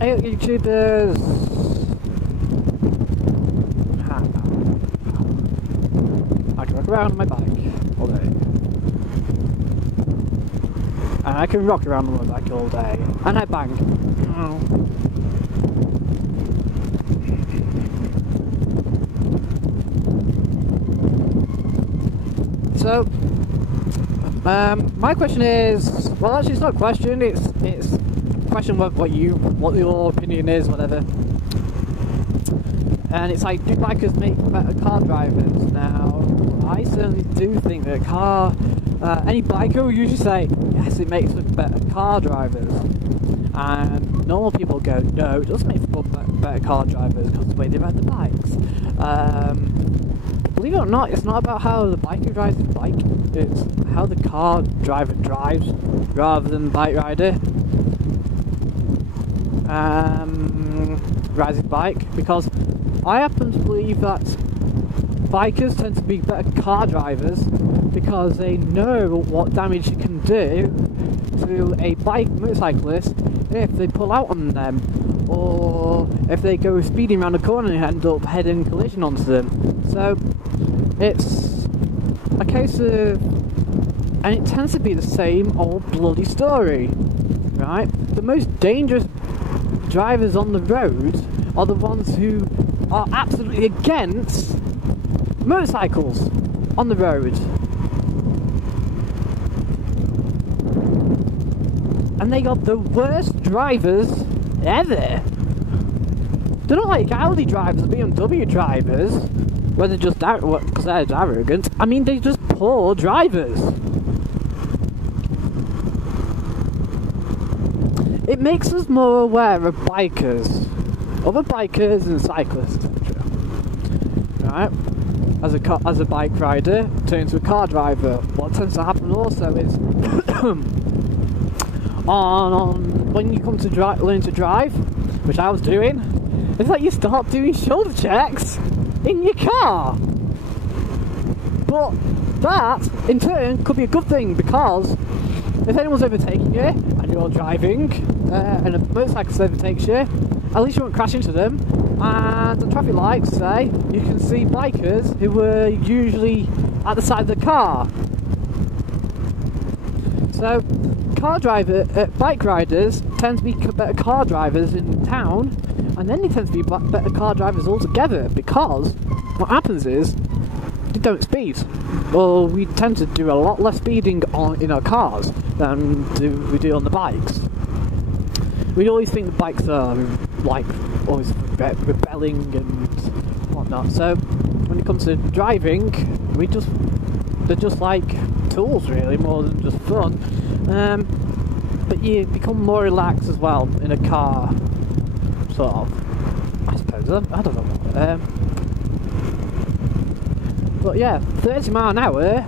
Hey YouTubers! I can rock around on my bike all day. And I can rock around on my bike all day. And I bang. So, my question is, well, actually it's not a question, it's a question of what your opinion is, whatever. And it's like, do bikers make better car drivers? Now, I certainly do think that any biker will usually say, yes, it makes us better car drivers. And normal people go, no, it doesn't make for better car drivers because of the way they ride the bikes. Believe it or not, it's not about how the biker drives his bike, it's how the car driver drives rather than the bike rider rides his bike, because I happen to believe that bikers tend to be better car drivers because they know what damage it can do to a motorcyclist if they pull out on them, or if they go speeding around a corner and end up heading collision onto them. So it's a case of, and it tends to be the same old bloody story, right? The most dangerous drivers on the road are the ones who are absolutely against motorcycles on the road. And they are the worst drivers ever. They're not like Audi drivers or BMW drivers, where they're just because they're arrogant. I mean, they're just poor drivers. It makes us more aware of bikers, other bikers and cyclists, etc. Right? As a bike rider, turn into a car driver. What tends to happen also is, when you come to learn to drive, which I was doing, it's like you start doing shoulder checks in your car. But that, in turn, could be a good thing, because if anyone's overtaking you and you're driving and a motorcyclist overtakes you, at least you won't crash into them. And the traffic lights say you can see bikers who were usually at the side of the car. So bike riders tend to be better car drivers in town, and then they tend to be better car drivers altogether, because what happens is they don't speed. Well, we tend to do a lot less speeding in our cars than we do on the bikes. We always think the bikes are like always rebelling and whatnot. So when it comes to driving, they're just like tools, really, more than just fun. But you become more relaxed as well in a car, sort of. I suppose. I don't know. But yeah, 30 mile an hour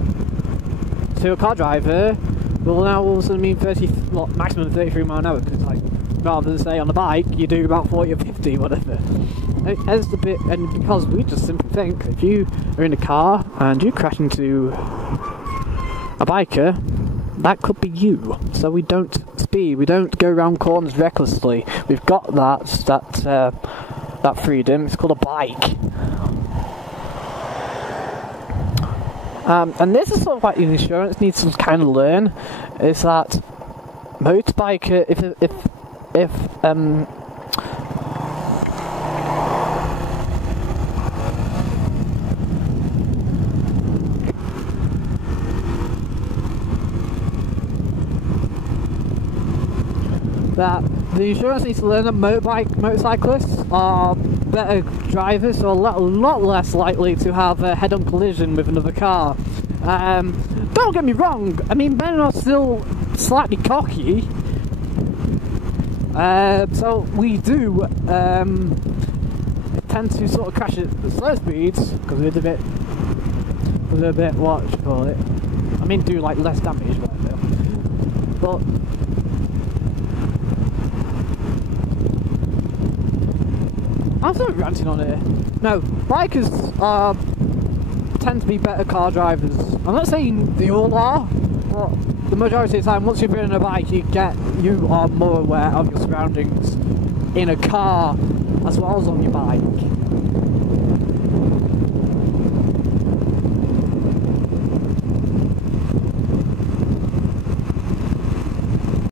to a car driver will now all of a sudden mean maximum 33 mile an hour, because like, rather than say on a bike you do about 40 or 50, whatever. And because we just simply think, if you are in a car and you crash into a biker, that could be you. So we don't speed, we don't go around corners recklessly. We've got that freedom. It's called a bike. And this is sort of what insurance needs to kind of learn, is that motorbiker, that the insurance needs to learn that motorcyclists are better drivers, so a lot less likely to have a head-on collision with another car. Don't get me wrong, I mean, men are still slightly cocky, so we do tend to sort of crash at slow speeds, because we're a bit, what you call it, I mean, do like less damage, whatever. But I'm sort of ranting on here. No, bikers tend to be better car drivers. I'm not saying they all are, but the majority of the time, once you've been on a bike, you are more aware of your surroundings. in a car as well as on your bike.